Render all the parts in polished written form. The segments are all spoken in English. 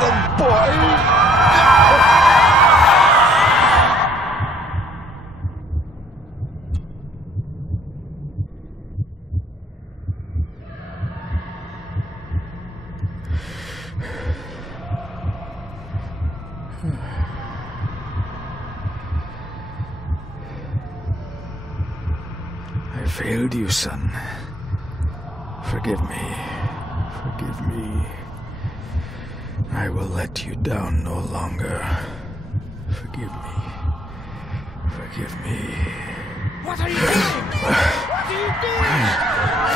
the boy! I failed you, son. Forgive me. Forgive me. I will let you down no longer. Forgive me. Forgive me. What are you doing? What are you doing?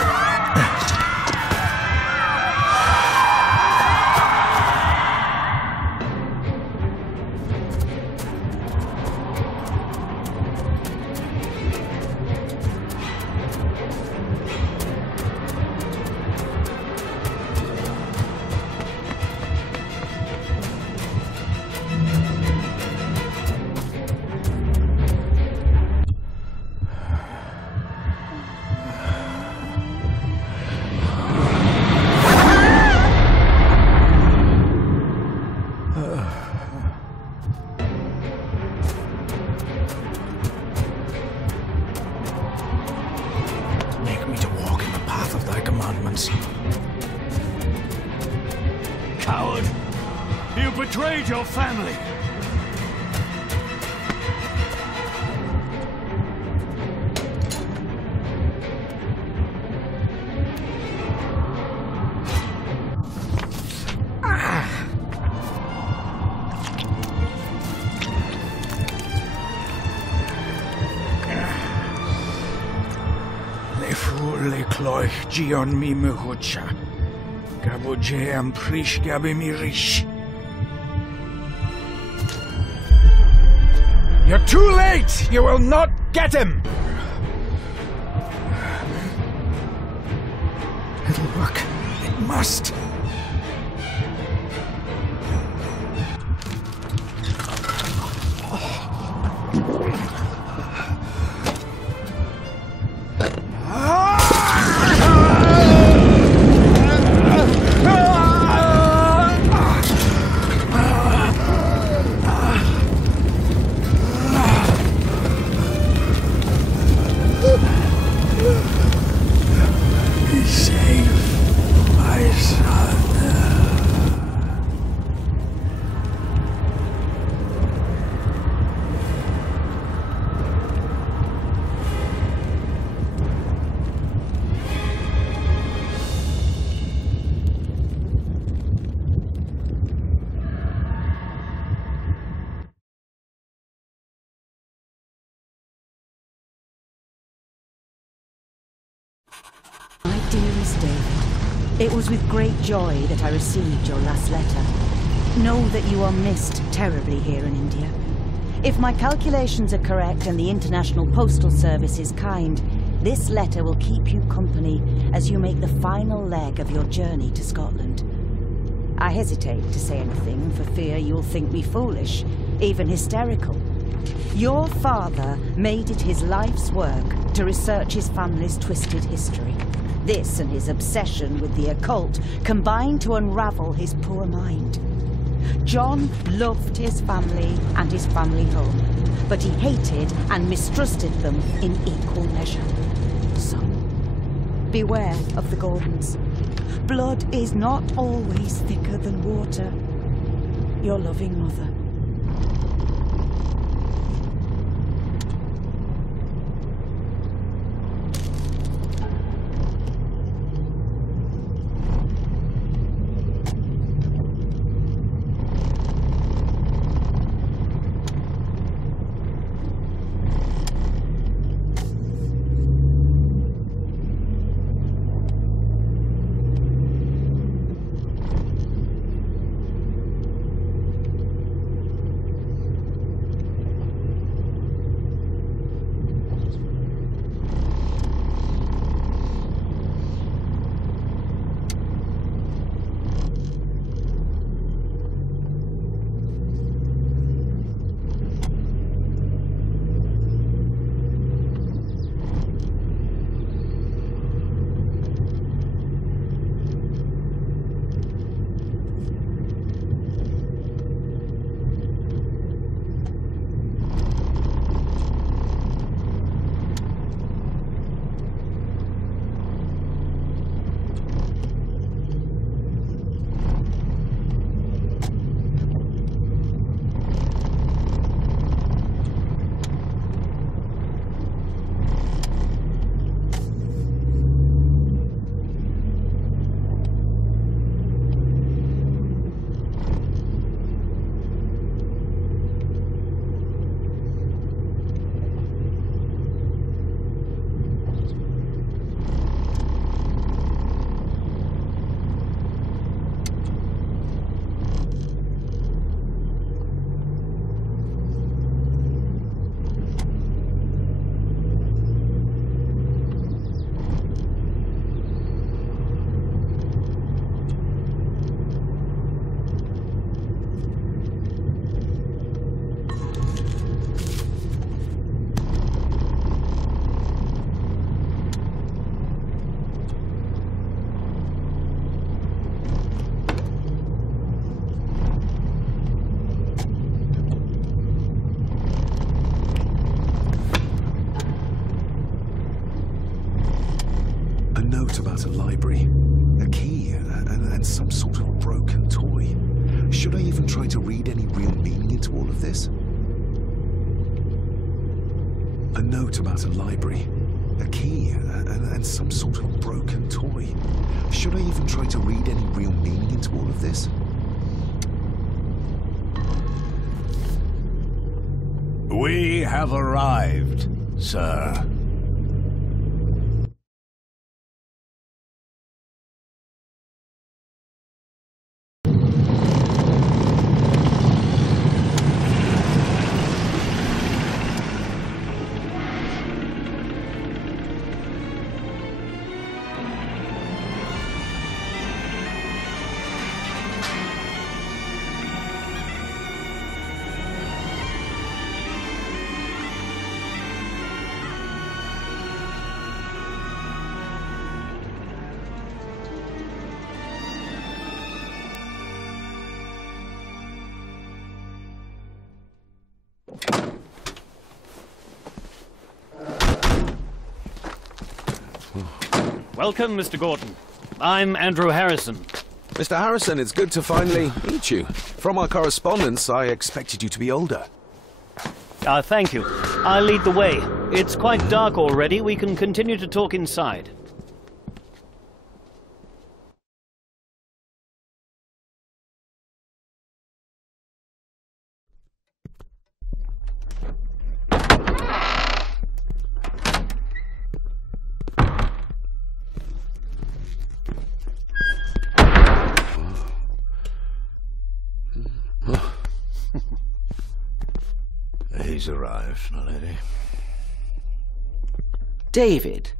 Coward! You betrayed your family! Le fu le cloich gion mi muhucha. Gaboje am prish gabe mi rish. You're too late! You will not get him! It'll work. It must. My dearest David, it was with great joy that I received your last letter. Know that you are missed terribly here in India. If my calculations are correct and the International Postal Service is kind, this letter will keep you company as you make the final leg of your journey to Scotland. I hesitate to say anything for fear you'll think me foolish, even hysterical. Your father made it his life's work to research his family's twisted history. This and his obsession with the occult combined to unravel his poor mind. John loved his family and his family home, but he hated and mistrusted them in equal measure. So, beware of the Gordons. Blood is not always thicker than water. Your loving mother. note about a library, a key, and some sort of broken toy. Should I even try to read any real meaning into all of this? A note about a library, a key, and some sort of broken toy. Should I even try to read any real meaning into all of this? We have arrived, sir. Welcome, Mr. Gordon. I'm Andrew Harrison. Mr. Harrison, it's good to finally meet you. From our correspondence, I expected you to be older. Thank you. I'll lead the way. It's quite dark already. We can continue to talk inside. He's arrived, my lady. David,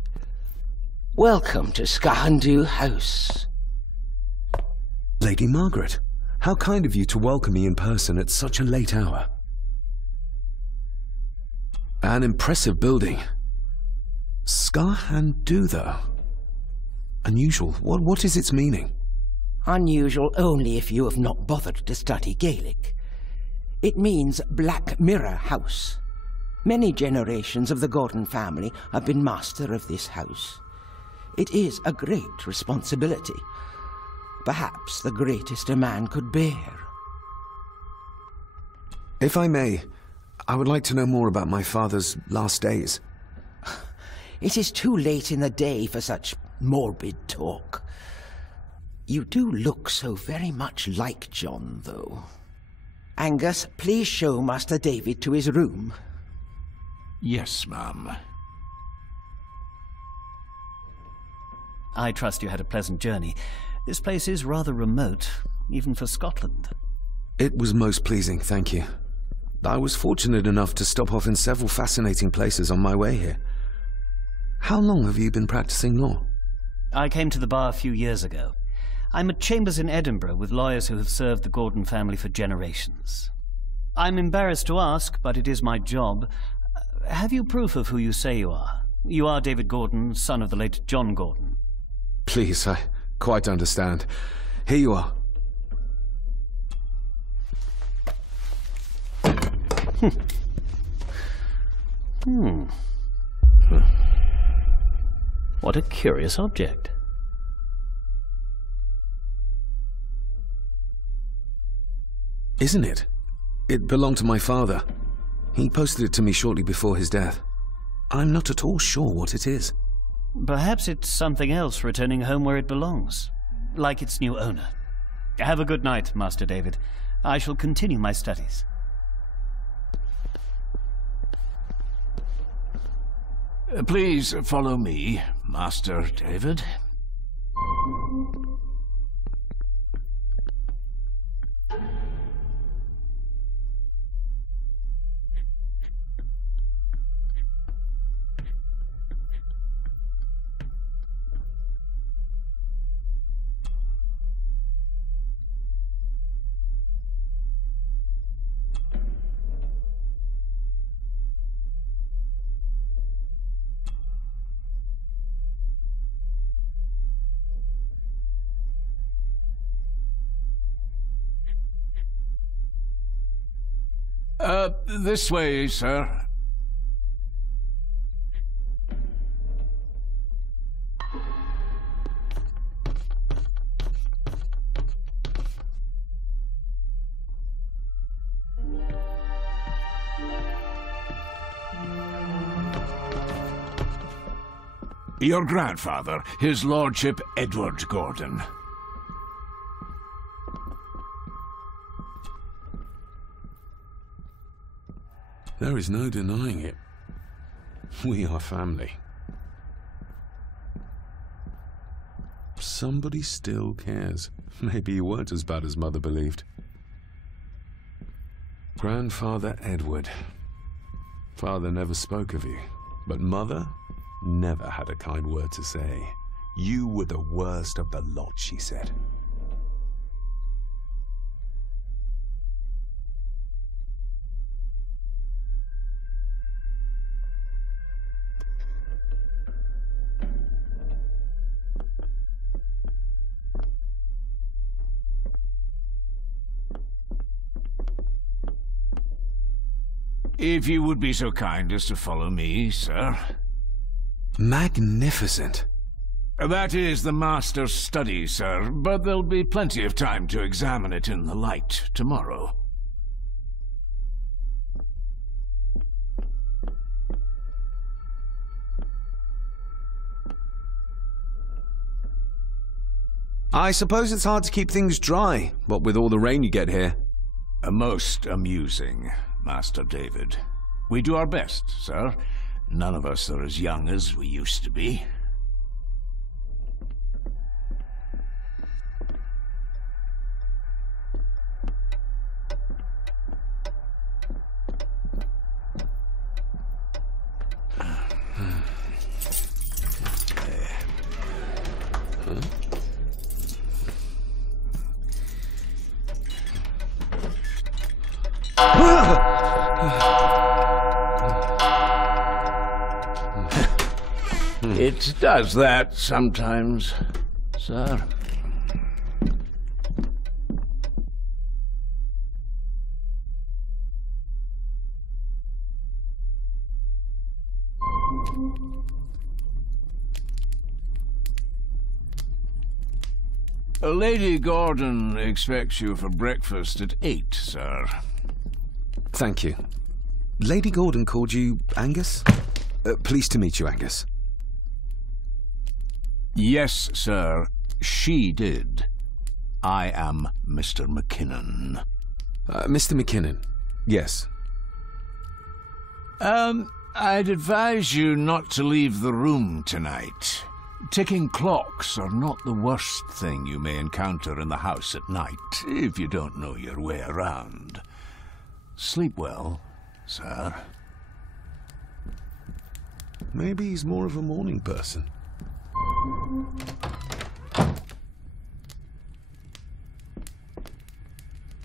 welcome to Skahandu House. Lady Margaret, how kind of you to welcome me in person at such a late hour. An impressive building. Skahandu, though. Unusual. What is its meaning? Unusual only if you have not bothered to study Gaelic. It means Black Mirror House. Many generations of the Gordon family have been master of this house. It is a great responsibility. Perhaps the greatest a man could bear. If I may, I would like to know more about my father's last days. It is too late in the day for such morbid talk. You do look so very much like John, though. Angus, please show Master David to his room. Yes, ma'am. I trust you had a pleasant journey. This place is rather remote, even for Scotland. It was most pleasing, thank you. I was fortunate enough to stop off in several fascinating places on my way here. How long have you been practicing law? I came to the bar a few years ago. I'm at chambers in Edinburgh with lawyers who have served the Gordon family for generations. I'm embarrassed to ask, but it is my job. Have you proof of who you say you are? You are David Gordon, son of the late John Gordon. Please, I quite understand. Here you are. What a curious object. Isn't it? It belonged to my father. He posted it to me shortly before his death. I'm not at all sure what it is. Perhaps it's something else returning home where it belongs, like its new owner. Have a good night, Master David. I shall continue my studies. Please follow me, Master David. This way, sir. Your grandfather, His Lordship Edward Gordon. There is no denying it. We are family. Somebody still cares. Maybe you weren't as bad as Mother believed. Grandfather Edward. Father never spoke of you, but Mother never had a kind word to say. You were the worst of the lot, she said. If you would be so kind as to follow me, sir. Magnificent. That is the Master's study, sir, but there'll be plenty of time to examine it in the light tomorrow. I suppose it's hard to keep things dry, what with all the rain you get here. Most amusing, Master David. We do our best, sir. None of us are as young as we used to be. It does that sometimes, sir. Lady Gordon expects you for breakfast at 8, sir. Thank you. Lady Gordon called you Angus? Pleased to meet you, Angus. Yes, sir. She did. I am Mr. McKinnon. Mr. McKinnon. Yes. I'd advise you not to leave the room tonight. Ticking clocks are not the worst thing you may encounter in the house at night, if you don't know your way around. Sleep well, sir. Maybe he's more of a morning person.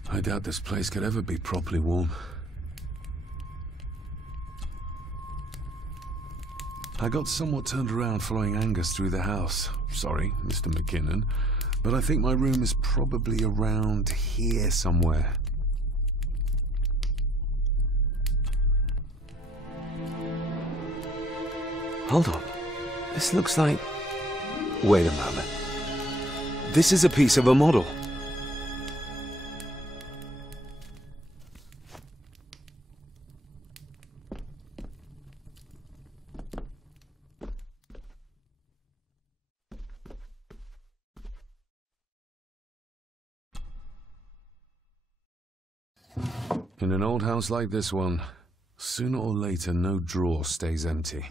I doubt this place could ever be properly warm. I got somewhat turned around following Angus through the house. Sorry, Mr. McKinnon, but I think my room is probably around here somewhere. Hold on. This looks like... Wait a moment. This is a piece of a model. In an old house like this one, sooner or later no drawer stays empty.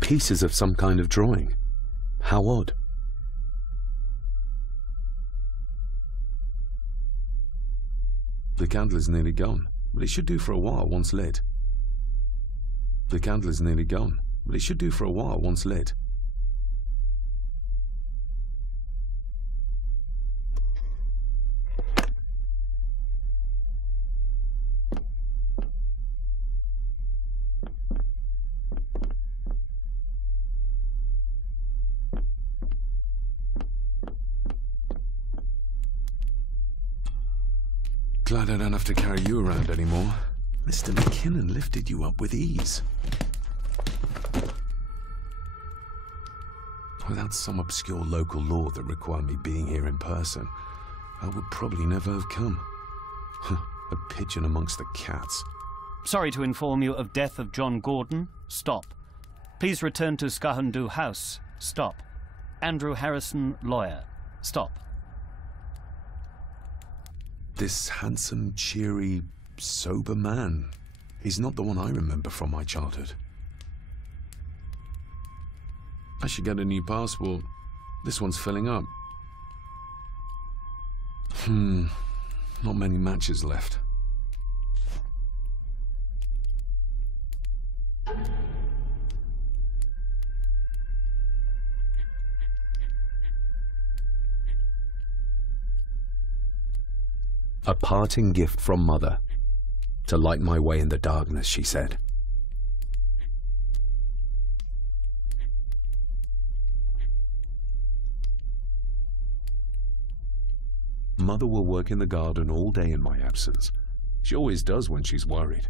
Pieces of some kind of drawing. How odd. The candle is nearly gone, but it should do for a while once lit. The candle is nearly gone, but it should do for a while once lit. Glad I don't have to carry you around anymore. Mr. McKinnon lifted you up with ease. Without some obscure local law that required me being here in person, I would probably never have come. A pigeon amongst the cats. Sorry to inform you of death of John Gordon. Stop. Please return to Skahandu House. Stop. Andrew Harrison, lawyer. Stop. This handsome, cheery, sober man. He's not the one I remember from my childhood. I should get a new passport. This one's filling up. Not many matches left. A parting gift from Mother. To light my way in the darkness, she said. Mother will work in the garden all day in my absence. She always does when she's worried.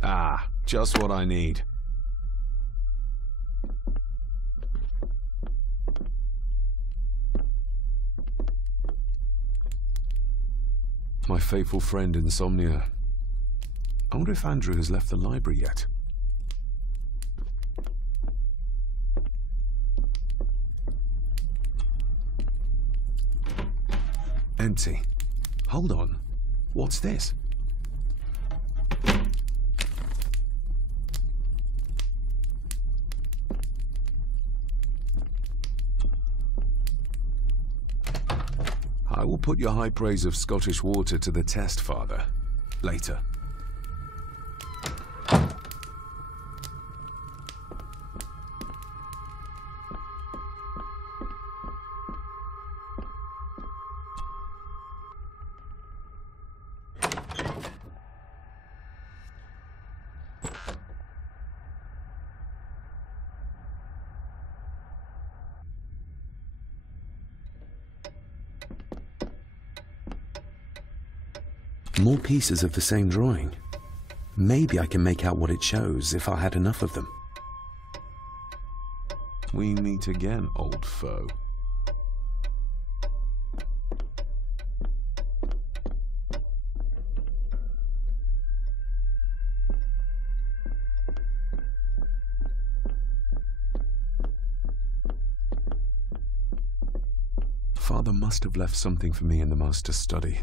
Ah, just what I need. My faithful friend Insomnia. I wonder if Andrew has left the library yet. Empty. Hold on. What's this? I will put your high praise of Scottish water to the test, Father. Later. More pieces of the same drawing. Maybe I can make out what it shows if I had enough of them. We meet again, old foe. Father must have left something for me in the master's study.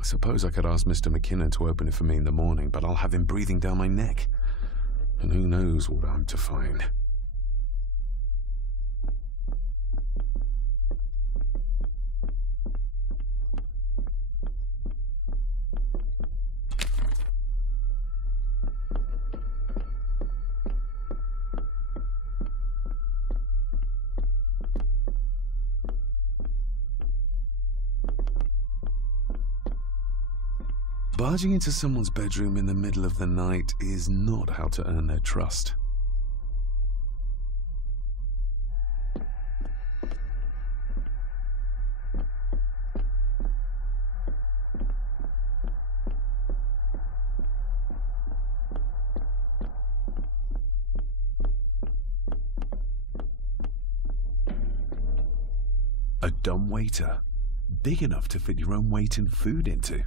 I suppose I could ask Mr. McKinnon to open it for me in the morning, but I'll have him breathing down my neck. And who knows what I'm to find. Barging into someone's bedroom in the middle of the night is not how to earn their trust. A dumbwaiter, big enough to fit your own weight and food into.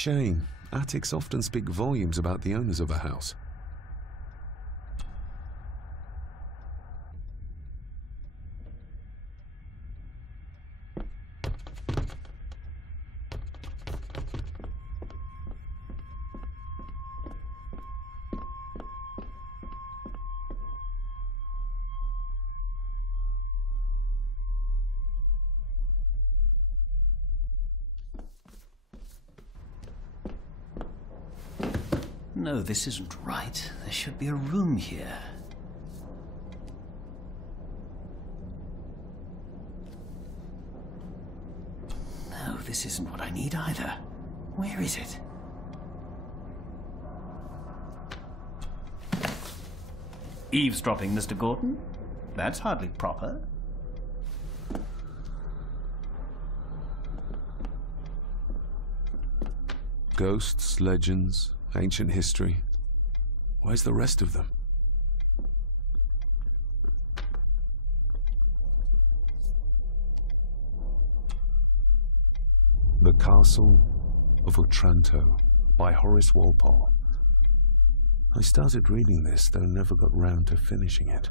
shame. Attics often speak volumes about the owners of a house. No, this isn't right. There should be a room here. No, this isn't what I need either. Where is it? Eavesdropping, Mr. Gordon? That's hardly proper. Ghosts, legends, ancient history. Where's the rest of them? The Castle of Otranto by Horace Walpole. I started reading this, though never got round to finishing it.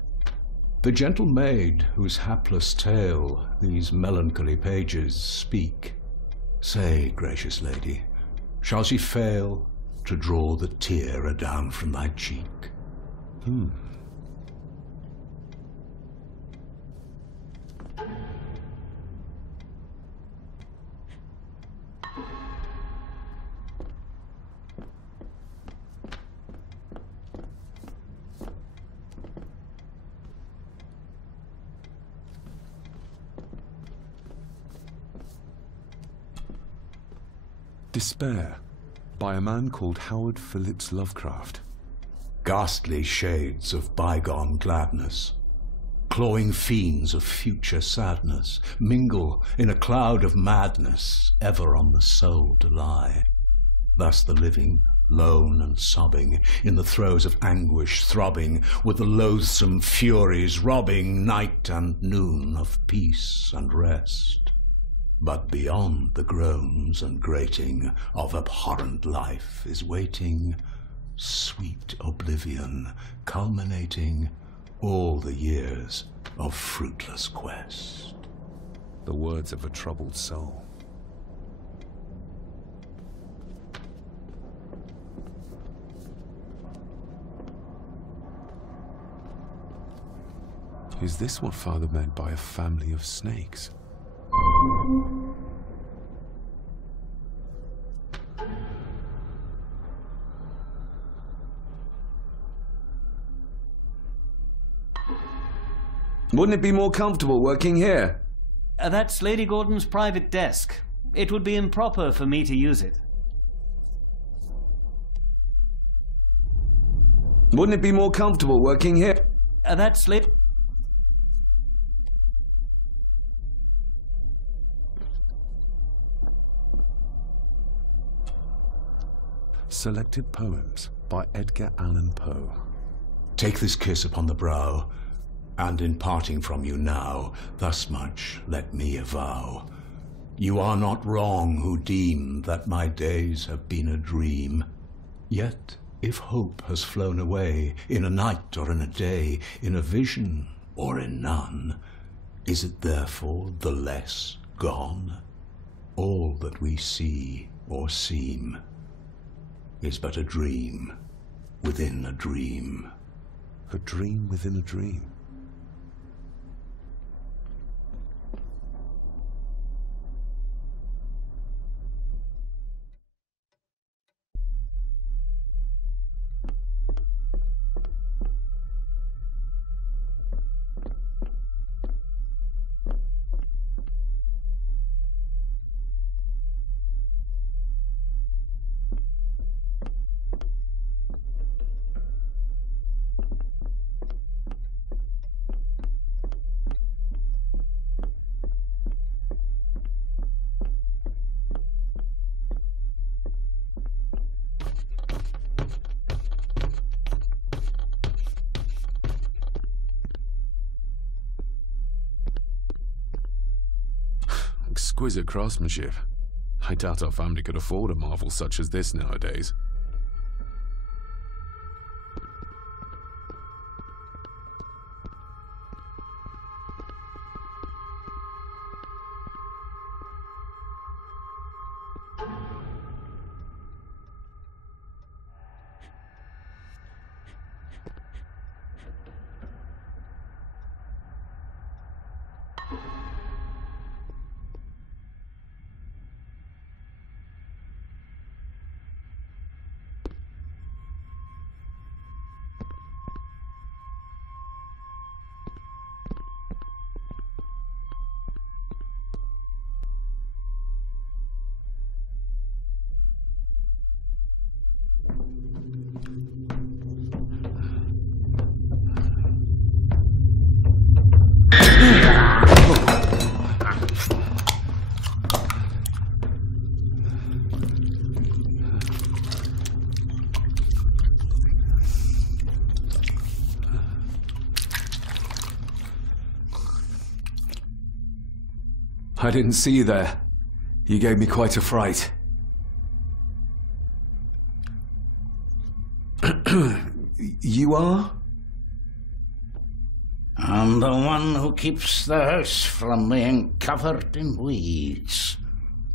The gentle maid whose hapless tale these melancholy pages speak. Say, gracious lady, shall she fail to draw the tear adown from thy cheek? Despair, by a man called Howard Phillips Lovecraft. Ghastly shades of bygone gladness, clawing fiends of future sadness, mingle in a cloud of madness, ever on the soul to lie. Thus the living, lone and sobbing, in the throes of anguish throbbing, with the loathsome furies robbing night and noon of peace and rest. But beyond the groans and grating of abhorrent life is waiting sweet oblivion, culminating all the years of fruitless quest. The words of a troubled soul. Is this what Father meant by a family of snakes? Wouldn't it be more comfortable working here? That's Lady Gordon's private desk. It would be improper for me to use it. Wouldn't it be more comfortable working here? That's Lady... Selected Poems by Edgar Allan Poe. Take this kiss upon the brow, and in parting from you now, thus much let me avow. You are not wrong who deem that my days have been a dream. Yet, if hope has flown away, in a night or in a day, in a vision or in none, is it therefore the less gone? All that we see or seem is but a dream within a dream. A dream within a dream. Exquisite craftsmanship. I doubt our family could afford a marvel such as this nowadays. I didn't see you there. You gave me quite a fright. You are? I'm the one who keeps the house from being covered in weeds.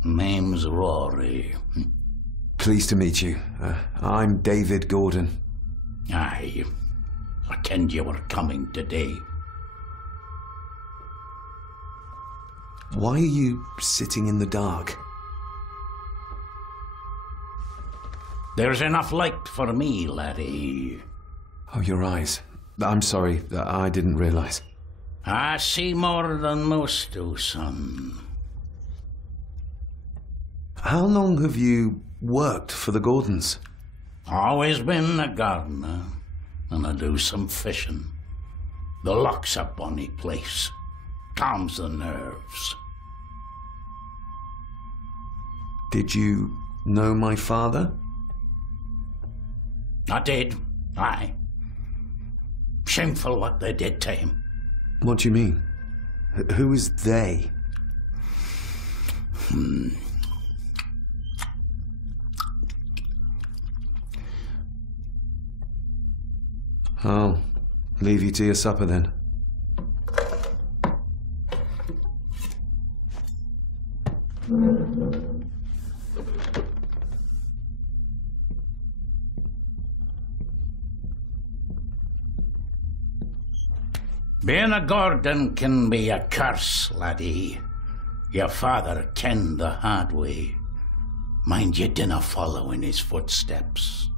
Name's Rory. Pleased to meet you. I'm David Gordon. Aye. I kenned you were coming today. Why are you sitting in the dark? There's enough light for me, laddie. Oh, your eyes. I'm sorry, I didn't realize. I see more than most do, son. How long have you worked for the Gordons? Always been a gardener, and I do some fishing. The loch's a bonny place. Calms the nerves. Did you know my father? I did, aye. Shameful what they did to him. What do you mean? Who is they? I'll leave you to your supper then. Being a Gordon can be a curse, laddie. Your father kenned the hard way. Mind you dinna follow in his footsteps.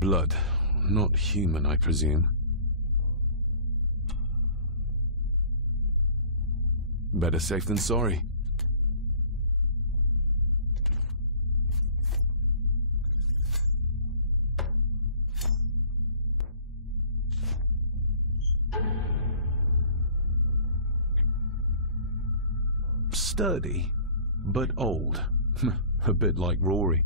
Blood. Not human, I presume. Better safe than sorry. Sturdy, but old. A bit like Rory.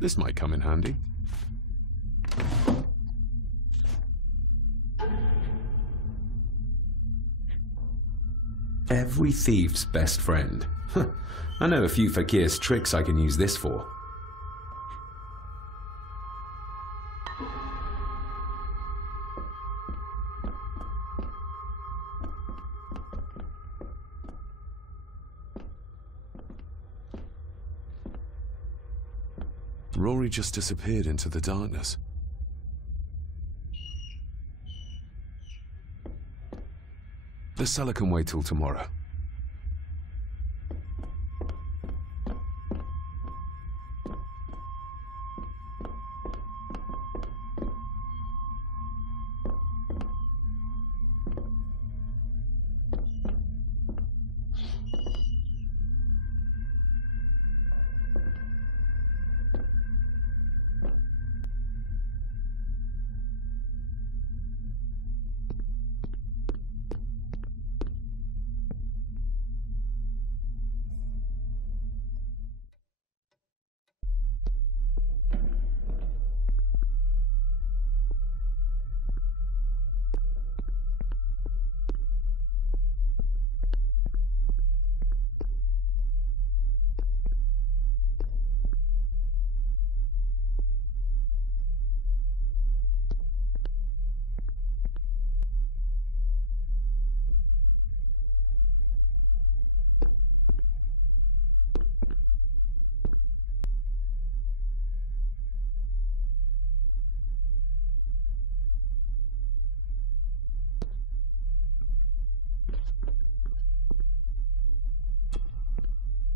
This might come in handy. Every thief's best friend. I know a few fakir's tricks I can use this for. Rory just disappeared into the darkness. The cellar can wait till tomorrow.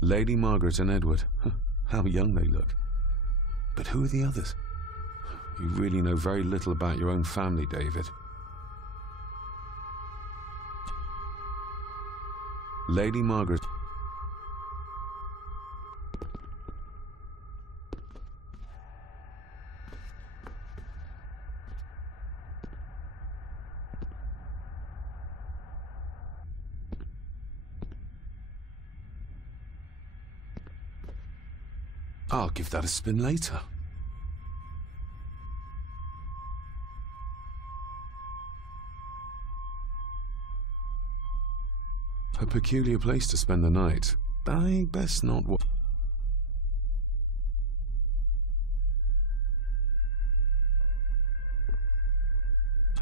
Lady Margaret and Edward. How young they look. But who are the others? You really know very little about your own family, David. Lady Margaret. I'll give that a spin later. A peculiar place to spend the night. I best not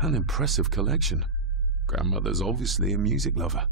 An impressive collection. Grandmother's obviously a music lover.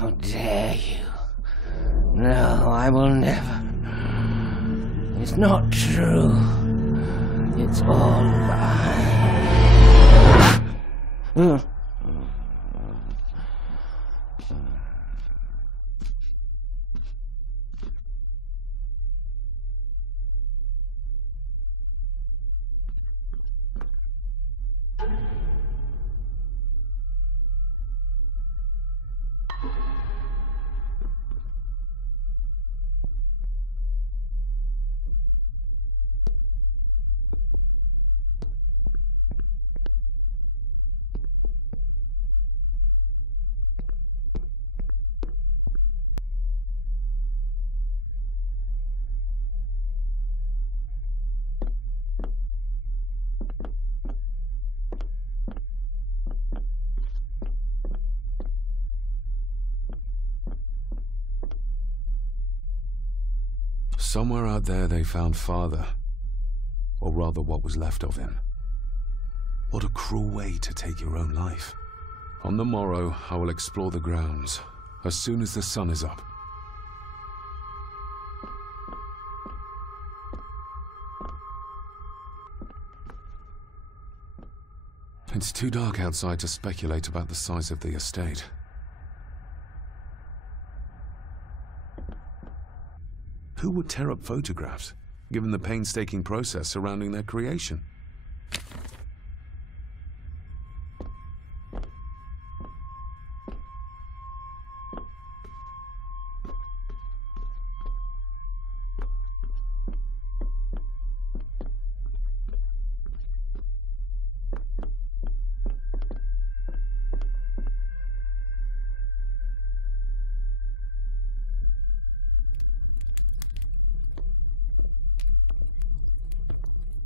How dare you? No, I will never. It's not true. It's all lies. Somewhere out there they found Father. Or rather what was left of him. What a cruel way to take your own life. On the morrow, I will explore the grounds, as soon as the sun is up. It's too dark outside to speculate about the size of the estate. Who would tear up photographs, given the painstaking process surrounding their creation?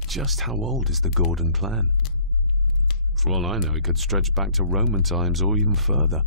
Just how old is the Gordon clan? For all I know, it could stretch back to Roman times or even further.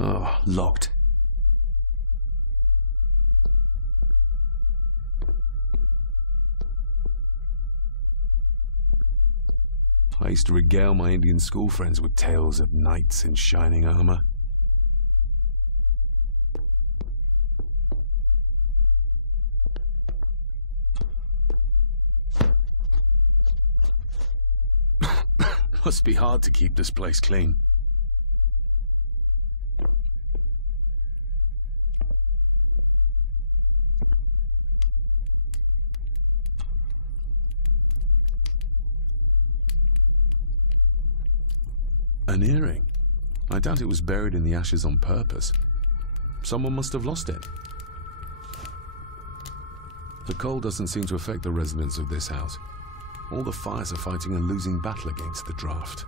Oh, locked. I used to regale my Indian school friends with tales of knights in shining armor. Must be hard to keep this place clean. An earring. I doubt it was buried in the ashes on purpose. Someone must have lost it. The cold doesn't seem to affect the residents of this house. All the fires are fighting a losing battle against the draft.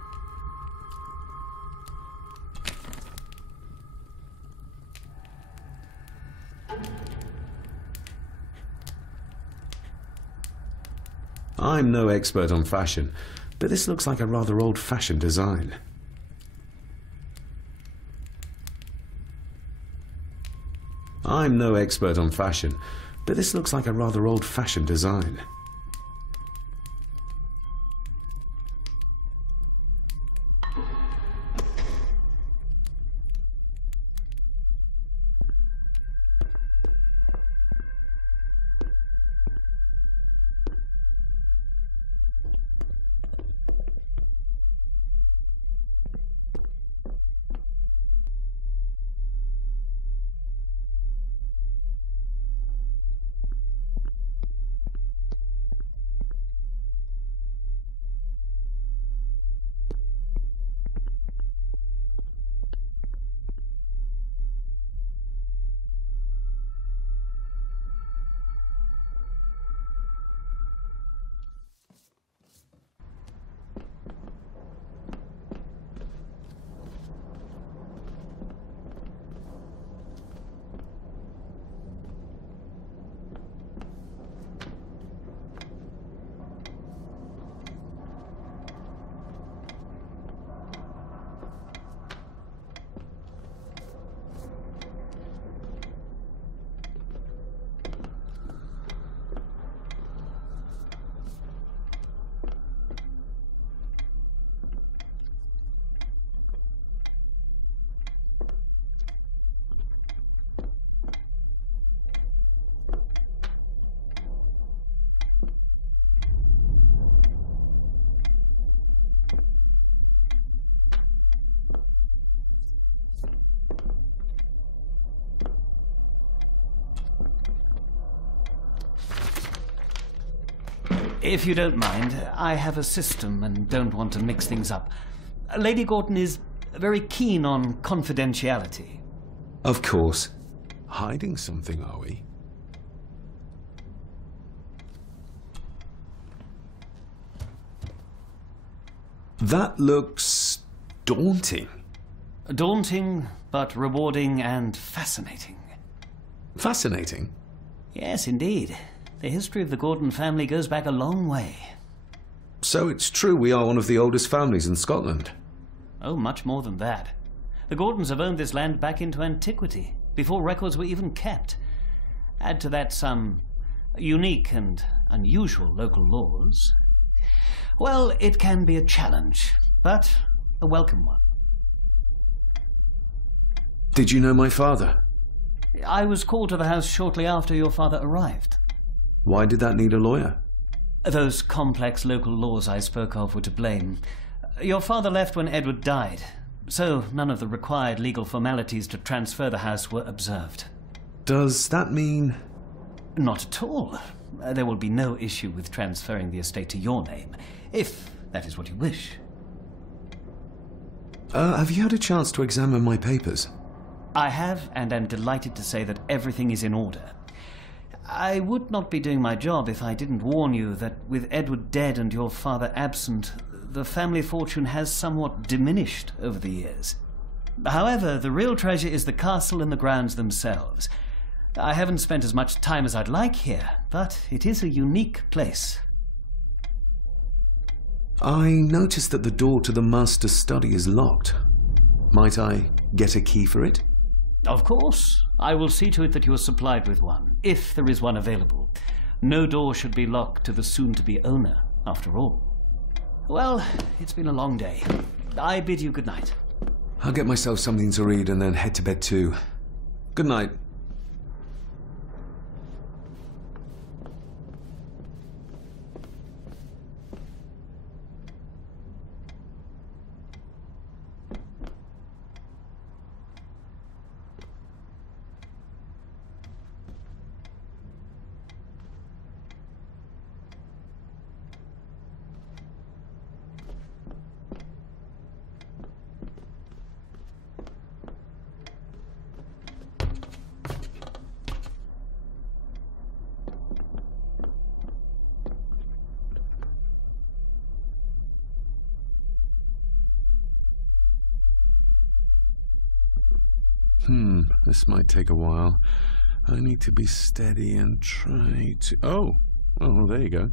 I'm no expert on fashion, but this looks like a rather old-fashioned design. I'm no expert on fashion, but this looks like a rather old-fashioned design. If you don't mind, I have a system and don't want to mix things up. Lady Gordon is very keen on confidentiality. Of course. Hiding something, are we? That looks daunting. Daunting, but rewarding and fascinating. Fascinating? Yes, indeed. The history of the Gordon family goes back a long way. So it's true we are one of the oldest families in Scotland? Oh, much more than that. The Gordons have owned this land back into antiquity, before records were even kept. Add to that some unique and unusual local laws. Well, it can be a challenge, but a welcome one. Did you know my father? I was called to the house shortly after your father arrived. Why did that need a lawyer? Those complex local laws I spoke of were to blame. Your father left when Edward died, so none of the required legal formalities to transfer the house were observed. Does that mean... Not at all. There will be no issue with transferring the estate to your name, if that is what you wish. Have you had a chance to examine my papers? I have, and am delighted to say that everything is in order. I would not be doing my job if I didn't warn you that with Edward dead and your father absent, the family fortune has somewhat diminished over the years. However, the real treasure is the castle and the grounds themselves. I haven't spent as much time as I'd like here, but it is a unique place. I noticed that the door to the master's study is locked. Might I get a key for it? Of course. I will see to it that you are supplied with one, if there is one available. No door should be locked to the soon-to-be owner, after all. Well, it's been a long day. I bid you good night. I'll get myself something to read and then head to bed too. Good night. This might take a while. I need to be steady and try to... Oh! Well, there you go.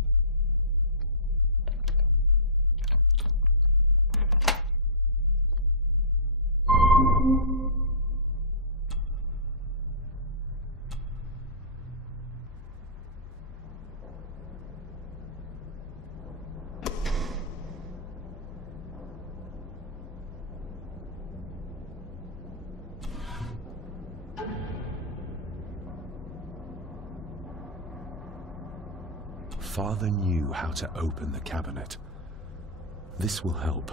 Father knew how to open the cabinet. This will help.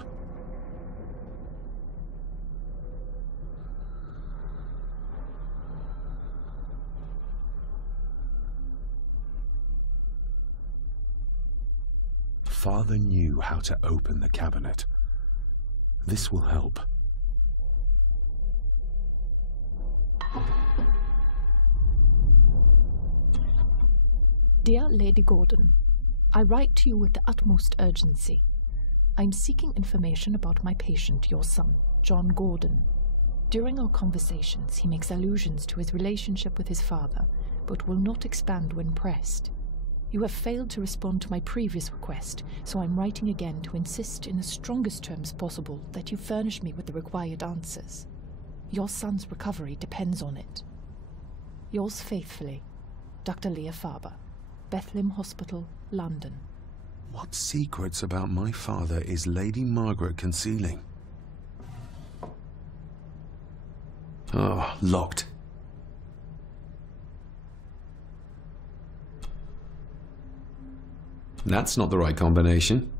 Father knew how to open the cabinet. This will help. Dear Lady Gordon, I write to you with the utmost urgency. I am seeking information about my patient, your son, John Gordon. During our conversations, he makes allusions to his relationship with his father, but will not expand when pressed. You have failed to respond to my previous request, so I'm writing again to insist in the strongest terms possible that you furnish me with the required answers. Your son's recovery depends on it. Yours faithfully, Dr. Leah Farber, Bethlehem Hospital, London. What secrets about my father is Lady Margaret concealing? Oh, locked. That's not the right combination.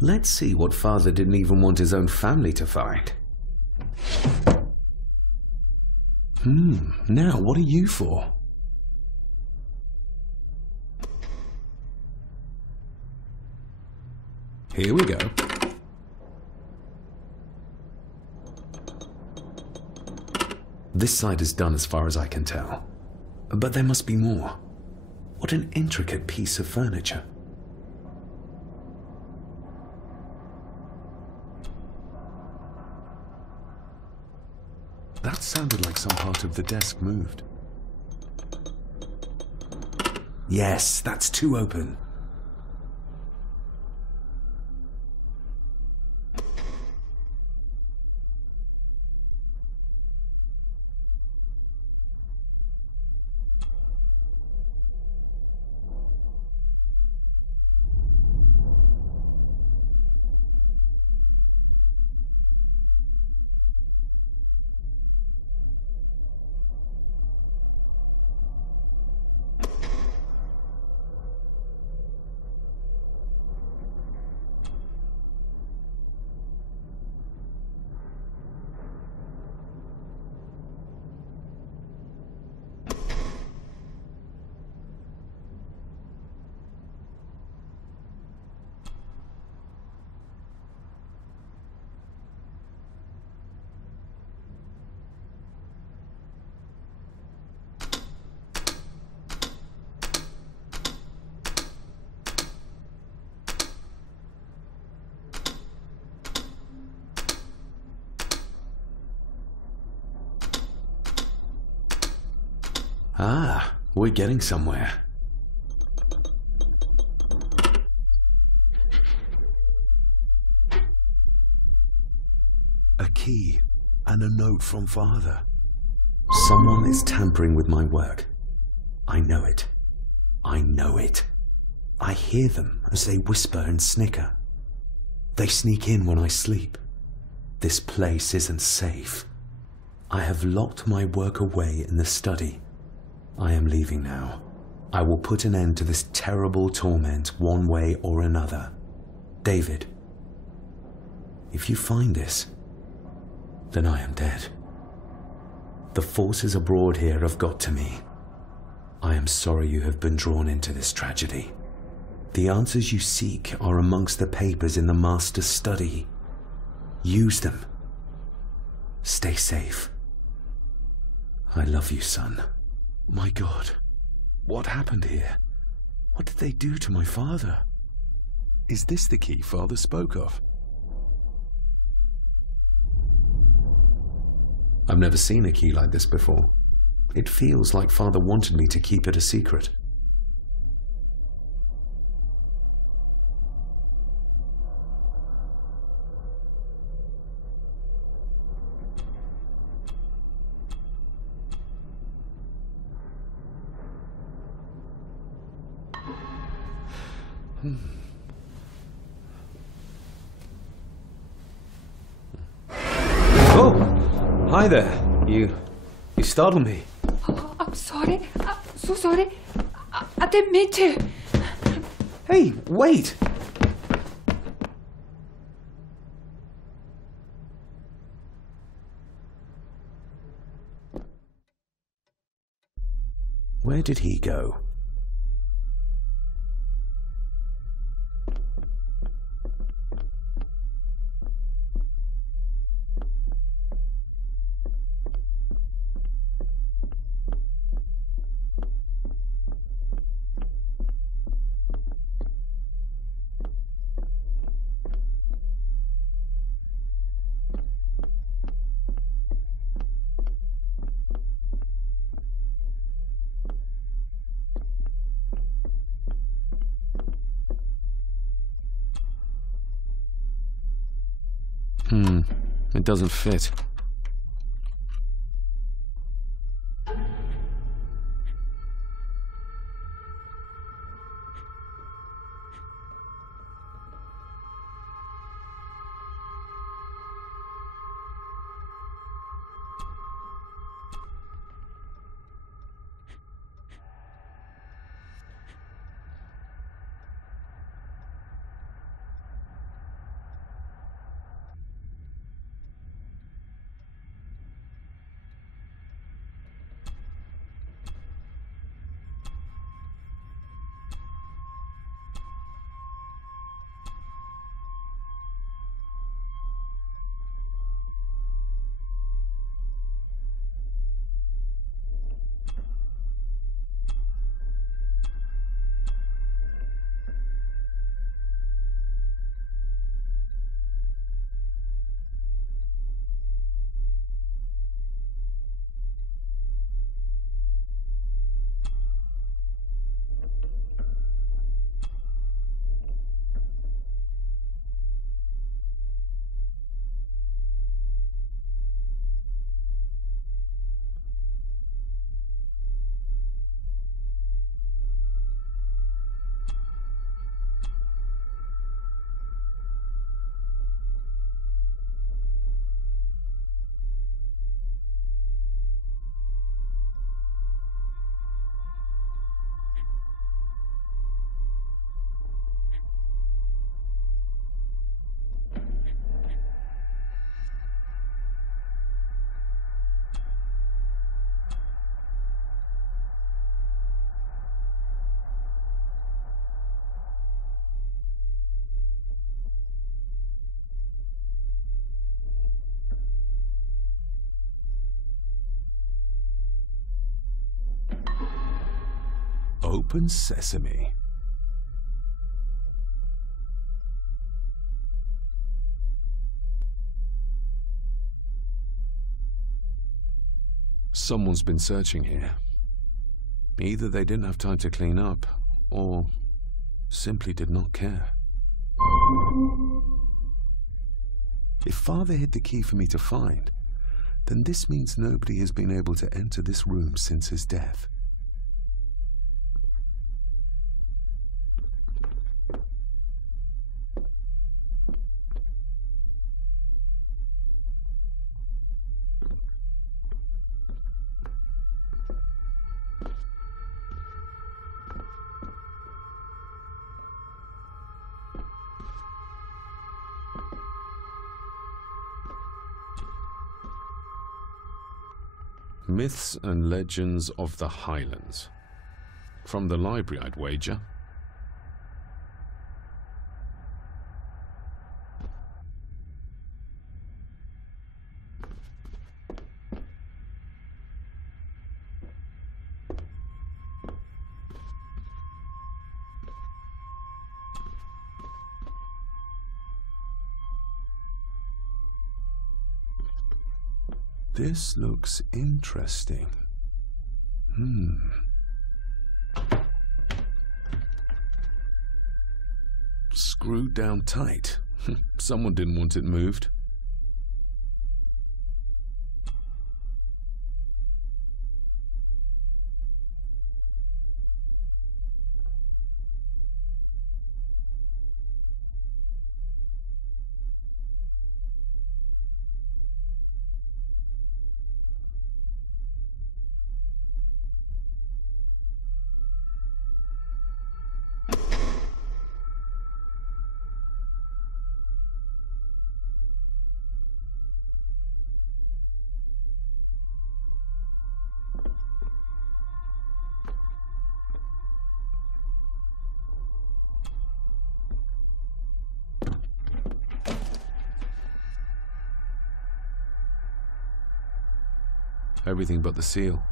Let's see what Father didn't even want his own family to find. Now what are you for? Here we go. This side is done as far as I can tell. But there must be more. What an intricate piece of furniture. That sounded like some part of the desk moved. Yes, that's too open. Ah, we're getting somewhere. A key and a note from Father. Someone is tampering with my work. I know it. I know it. I hear them as they whisper and snicker. They sneak in when I sleep. This place isn't safe. I have locked my work away in the study. I am leaving now. I will put an end to this terrible torment one way or another. David, if you find this, then I am dead. The forces abroad here have got to me. I am sorry you have been drawn into this tragedy. The answers you seek are amongst the papers in the Master's study. Use them. Stay safe. I love you, son. My God, what happened here? What did they do to my father? Is this the key Father spoke of? I've never seen a key like this before. It feels like Father wanted me to keep it a secret. Oh, hi there. You startled me. Oh, I'm sorry. I'm so sorry. I didn't mean to. Hey, wait. Where did he go? It doesn't fit. Open sesame. Someone's been searching here. Either they didn't have time to clean up, or simply did not care. If Father hid the key for me to find, then this means nobody has been able to enter this room since his death. Myths and Legends of the Highlands. From the library, I'd wager. This looks interesting. Screwed down tight. Someone didn't want it moved. Everything but the seal.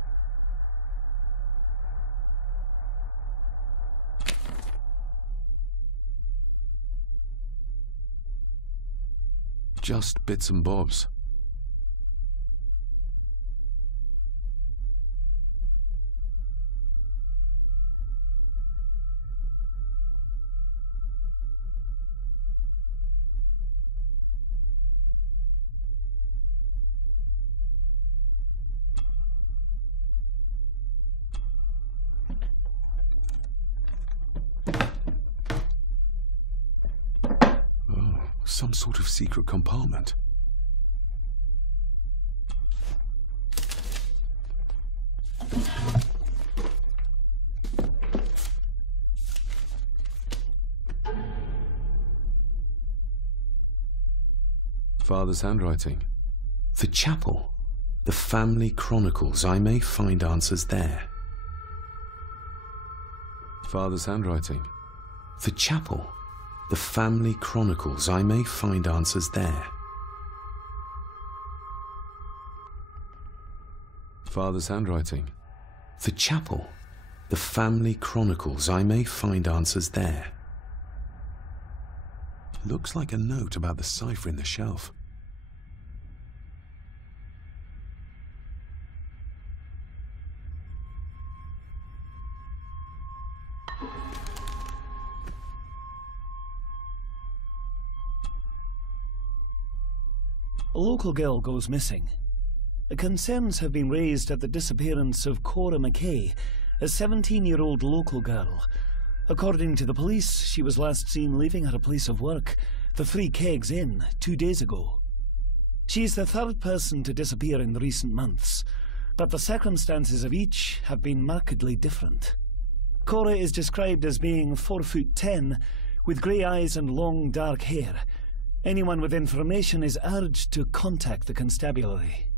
Just bits and bobs. Some sort of secret compartment. Father's handwriting. The chapel. The family chronicles. I may find answers there. Father's handwriting. The chapel. The family chronicles. I may find answers there. Father's handwriting. The chapel. The family chronicles. I may find answers there. Looks like a note about the cipher in the shelf. A local girl goes missing. Concerns have been raised at the disappearance of Cora McKay, a 17-year-old local girl. According to the police, she was last seen leaving her place of work, the Three Kegs Inn, 2 days ago. She's the third person to disappear in recent months, but the circumstances of each have been markedly different. Cora is described as being 4'10", with grey eyes and long dark hair. Anyone with information is urged to contact the constabulary.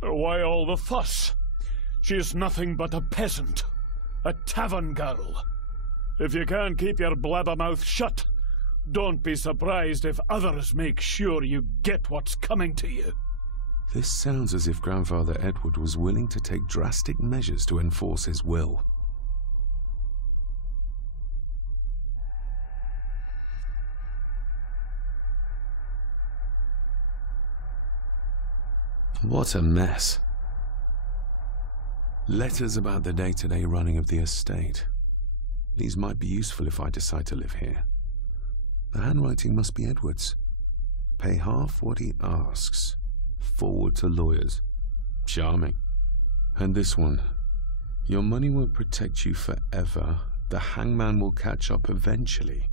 Why all the fuss? She's nothing but a peasant. A tavern girl. If you can't keep your blabbermouth shut, don't be surprised if others make sure you get what's coming to you. This sounds as if Grandfather Edward was willing to take drastic measures to enforce his will. What a mess. Letters about the day-to-day running of the estate. These might be useful if I decide to live here. The handwriting must be Edward's. Pay half what he asks. Forward to lawyers. Charming. And this one. Your money won't protect you forever. The hangman will catch up eventually.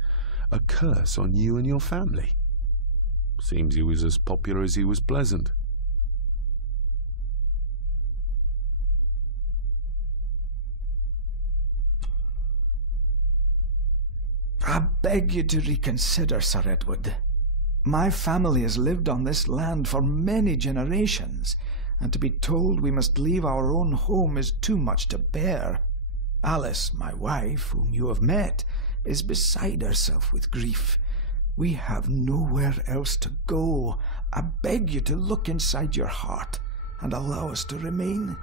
A curse on you and your family. Seems he was as popular as he was pleasant. I beg you to reconsider, Sir Edward. My family has lived on this land for many generations, and to be told we must leave our own home is too much to bear. Alice, my wife, whom you have met, is beside herself with grief. We have nowhere else to go. I beg you to look inside your heart and allow us to remain.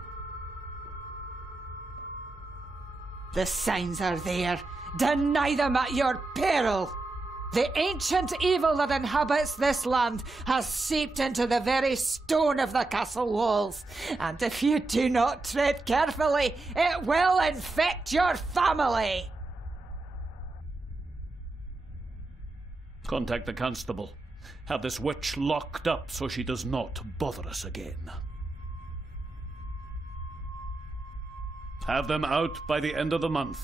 The signs are there. Deny them at your peril. The ancient evil that inhabits this land has seeped into the very stone of the castle walls, and if you do not tread carefully, it will infect your family. Contact the constable. Have this witch locked up so she does not bother us again. Have them out by the end of the month.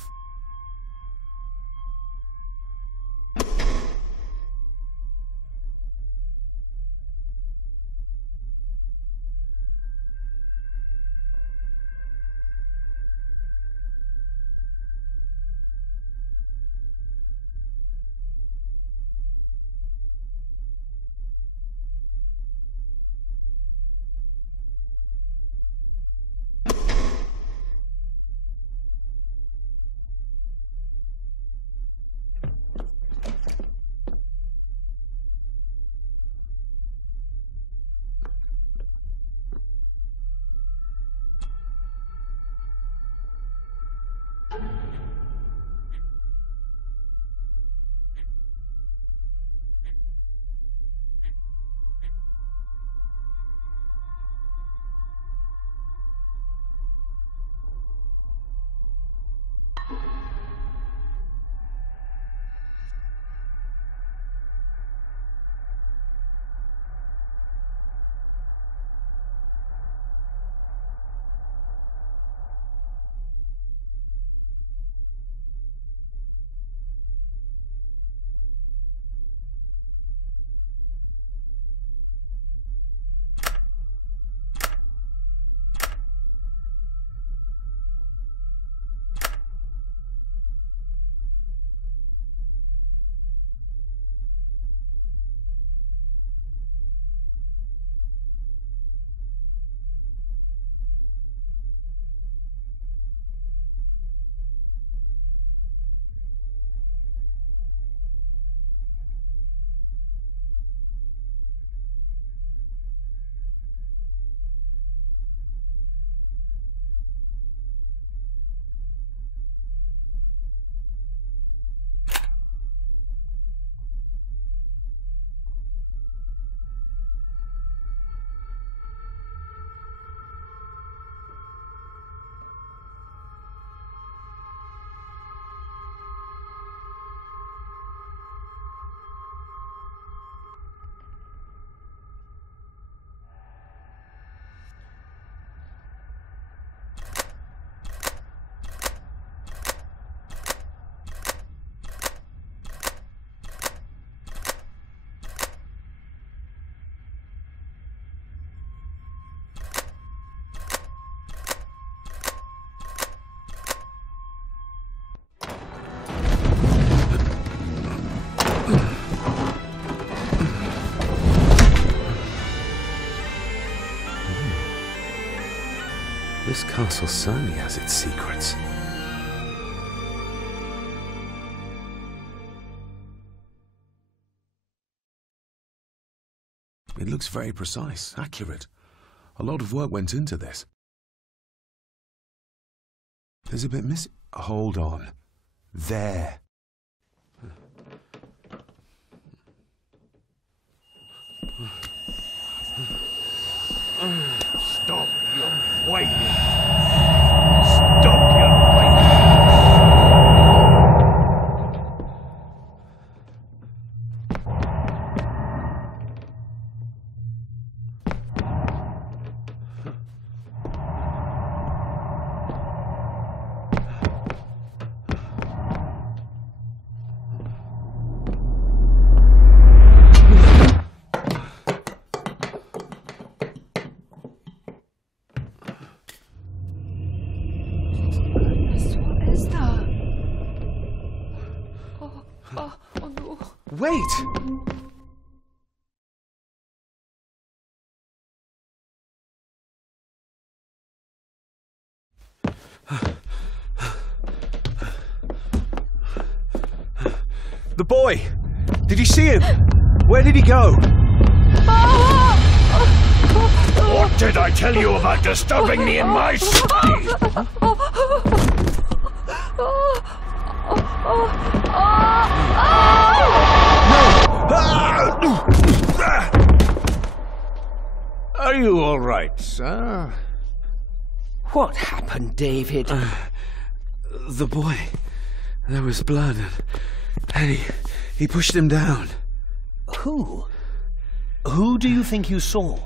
This castle certainly has its secrets. It looks very precise, accurate. A lot of work went into this. There's a bit missing. Hold on. There. Stop your whining! Stop your whining! Wait! The boy! Did you see him? Where did he go? What did I tell you about disturbing me in my study? Are you all right, sir? What happened, David? The boy. There was blood, and he pushed him down. Who? Who do you think you saw?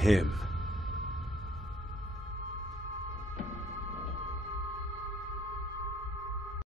Him.